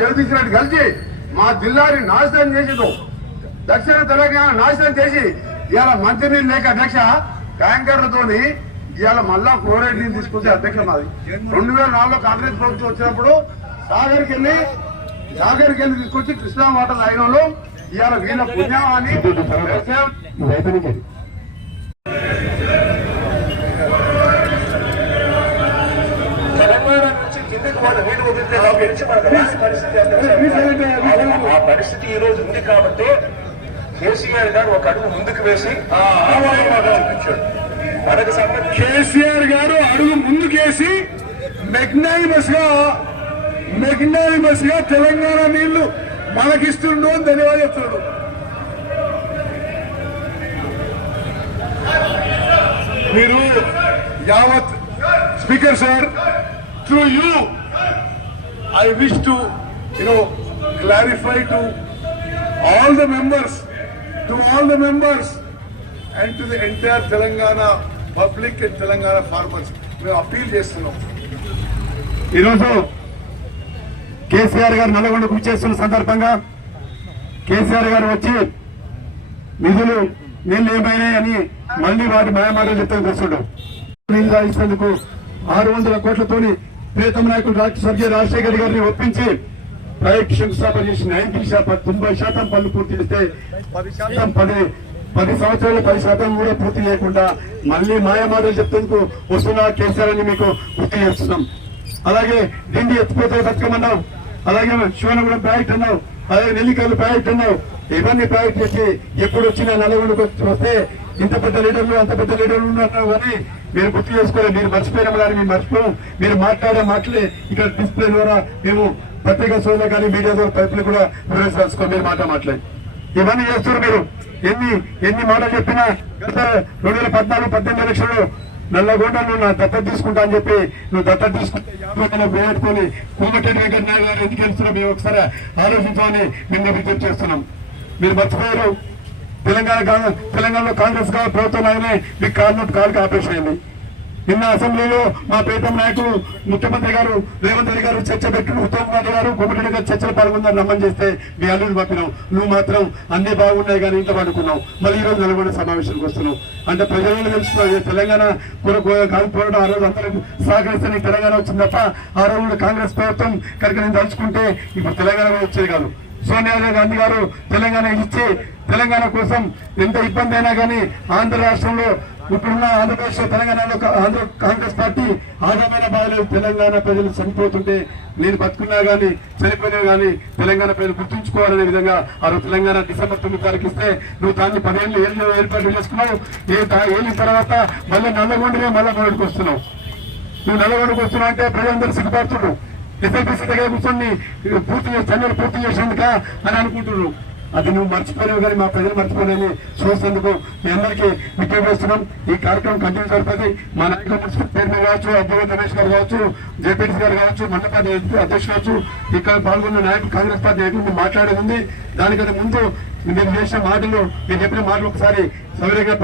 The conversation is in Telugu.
జగదీష్ కలిసి మా జిల్లాని నాశనం చేసిండు. దక్షిణ తెలంగాణ నాశనం చేసి ఇవాళ మంత్రినీళ్ళు లేక అధ్యక్ష ట్యాంకర్లతోని ఇవాళ మళ్ళా ఫ్లోరైడ్ నీళ్ళు తీసుకొచ్చే అధ్యక్ష మాది. రెండు వేల నాలుగులో కాంగ్రెస్ ప్రభుత్వం వచ్చినప్పుడు సాగర్కి వెళ్ళి సాగర్కి వెళ్ళి తీసుకొచ్చి కృష్ణా వాటర్ తాగినంలో ఇవాళ వీళ్ళ పుణ్యమాని వ్యవసాయం రైతులకి తెలంగాణ నుంచి కిందకి మన నీళ్ళు వదిలితే మాకు తెలిసి మనకు రాని పరిస్థితి అంతా ఆ పరిస్థితి ఈ రోజు ఉంది కాబట్టి కేసీఆర్ గారు ఒక అడుగు ముందుకు వేసి ఆ ఆవాహన చూపించాడు మనకు సంబంధించి కేసీఆర్ గారు అడుగు ముందుకేసి మెగ్నానిమస్గా మెగ్నానిమస్గా తెలంగాణ నీళ్ళు మనకిస్తుండు అని ధన్యవాదాలు చెప్తున్నాడు. మీరు యావత్ speaker sir through you. I wish to you know clarify to all the members to all the members and to the entire Telangana public and Telangana farmers మేము అప్పీల్ చేస్తున్నాం. ఈరోజు కేసీఆర్ గారు నల్గొండకు చేస్తున్న సందర్భంగా కేసీఆర్ గారు వచ్చి నిధులు నీళ్ళు ఏమైనాయని మళ్ళీ వాటి మాయమాటలు చెప్తాను కూర్చుండు నీళ్ళు ఇచ్చేందుకు ఆరు వందల కోట్లతోని ప్రియతమ నాయకుడు స్వర్గీయ రాజశేఖర్ గారిని ఒప్పించి ప్రాజెక్టు శంకుస్థాపన చేసి నైన్టీ శాతం తొంభై శాతం పనులు పూర్తి చేస్తే పది శాతం పది పది సంవత్సరాలు పది శాతం కూడా పూర్తి చేయకుండా మళ్ళీ మాయమాటలు చెప్తేందుకు వస్తున్నా కేసీఆర్ అని మీకు గుర్తు చేస్తున్నాం. అలాగే డిండి ఎత్తిపోతే బతకమన్నావు అలాగే శివనగూడెం ప్రాజెక్ట్ అన్నావు అలాగే నెల్లికల్లు ప్రాజెక్ట్ అన్నావు ఇవన్నీ ప్రాజెక్ట్ చేసి ఎప్పుడు వచ్చినా నల్గొండకు వస్తే ఇంత పెద్ద లీడర్లు అంత పెద్ద లీడర్లు ఉన్నారు కానీ మీరు గుర్తు చేసుకోలేదు మీరు మర్చిపోయిన మేము మీరు మీరు మాట్లాడే మాటలే ఇక్కడ డిస్ప్లే ద్వారా మేము పత్రికా సోదరులు కానీ మీడియా ద్వారా పైపులు కూడా వివరించాల్సుకో మీరు మాట మాట్లాడి. ఇవన్నీ చేస్తారు మీరు? ఎన్ని ఎన్ని మాటలు చెప్పినా గత రెండు వేల పద్నాలుగు పద్దెనిమిది ఎలక్షన్లో నల్లగొండ నువ్వు నా దత్త తీసుకుంటా అని చెప్పి నువ్వు దత్త తీసుకుంటే యాభై వేల వేడుకొని కోమటిరెడ్డి వెంకట్ నాయుడు గారు ఎందుకు వెళ్తున్నావు మేము ఒకసారి ఆలోచించమని మేము విజ్ఞప్తి చేస్తున్నాం. మీరు మర్చిపోయారు? తెలంగాణ తెలంగాణలో కాంగ్రెస్గా ప్రభుత్వం లాగానే మీకు కాలు కాలుకి ఆపరేషన్ అయింది. నిన్న అసెంబ్లీలో మా ప్రీతం నాయకులు ముఖ్యమంత్రి గారు రేవంత్ రెడ్డి గారు చర్చ పెట్టిన ఉత్తమ్ కుమార్ గారు కొమ్మటి గారు చర్చలు పాల్గొన్నారు రమ్మని చేస్తే మీ అల్లుడు పంపినావు నువ్వు మాత్రం అన్ని బాగున్నాయి కానీ ఇంత పడుకున్నావు. మళ్ళీ ఈ రోజు నల్గొండ సమావేశానికి వస్తున్నావు. అంటే ప్రజలను తెలుసుకున్నావు తెలంగాణ కొరకు కాల్పోవడం ఆ రోజు అందరూ సహకరిస్తే తెలంగాణ వచ్చింది తప్ప ఆ రోజు కాంగ్రెస్ ప్రభుత్వం కనుక నేను తలుచుకుంటే ఇప్పుడు తెలంగాణ వచ్చేది కాదు. సోనియా గాంధీ గారు తెలంగాణ ఇచ్చి తెలంగాణ కోసం ఎంత ఇబ్బంది అయినా కానీ ఆంధ్ర రాష్ట్రంలో ఇప్పుడున్న ఆంధ్రప్రదేశ్ తెలంగాణలో ఆంధ్ర కాంగ్రెస్ పార్టీ ఆగమైన బాధలు తెలంగాణ ప్రజలు చనిపోతుంటే నేను బతుకున్నా కానీ చనిపోయినా కానీ తెలంగాణ ప్రజలు గుర్తుంచుకోవాలనే విధంగా ఆ రోజు తెలంగాణ డిసెంబర్ తొమ్మిది తారీఖు ఇస్తే నువ్వు దాన్ని పదేళ్ళు ఏళ్ళు ఏర్పాటు చేసుకున్నావు. ఏ తా- ఏళ్ళ తర్వాత మళ్ళీ నల్లగొండనే మళ్ళీ మొదటికి వస్తున్నావు. నువ్వు నల్లగొండకు వస్తున్నావు అంటే ప్రజలందరూ సిగ్గుపడుతున్నావు ఎస్ఐపిసి దగ్గర కూర్చొని పూర్తి చేసి చర్యలు పూర్తి చేసేందుక అని అనుకుంటున్నారు. అది నువ్వు మర్చిపోలేవు కానీ మా ప్రజలు మర్చిపోలేని చూసేందుకు మీ అందరికీ విజ్ఞప్తి చేస్తున్నాం ఈ కార్యక్రమం కంటిన్యూ జరుగుతుంది మా నాయకులు మున్సిపల్ చైర్మన్ కావచ్చు అబ్బాయి రమేష్ గారు కావచ్చు జేపీసీ గారు కావచ్చు మండల పార్టీ అధ్యక్షులు కావచ్చు ఇక్కడ పాల్గొన్న నాయకులు కాంగ్రెస్ పార్టీ నాయకులు మాట్లాడేది ఉంది. దానికంటే ముందు మీరు చేసిన మాటలు మీరు చెప్పిన మాటలు ఒకసారి సవిరంగా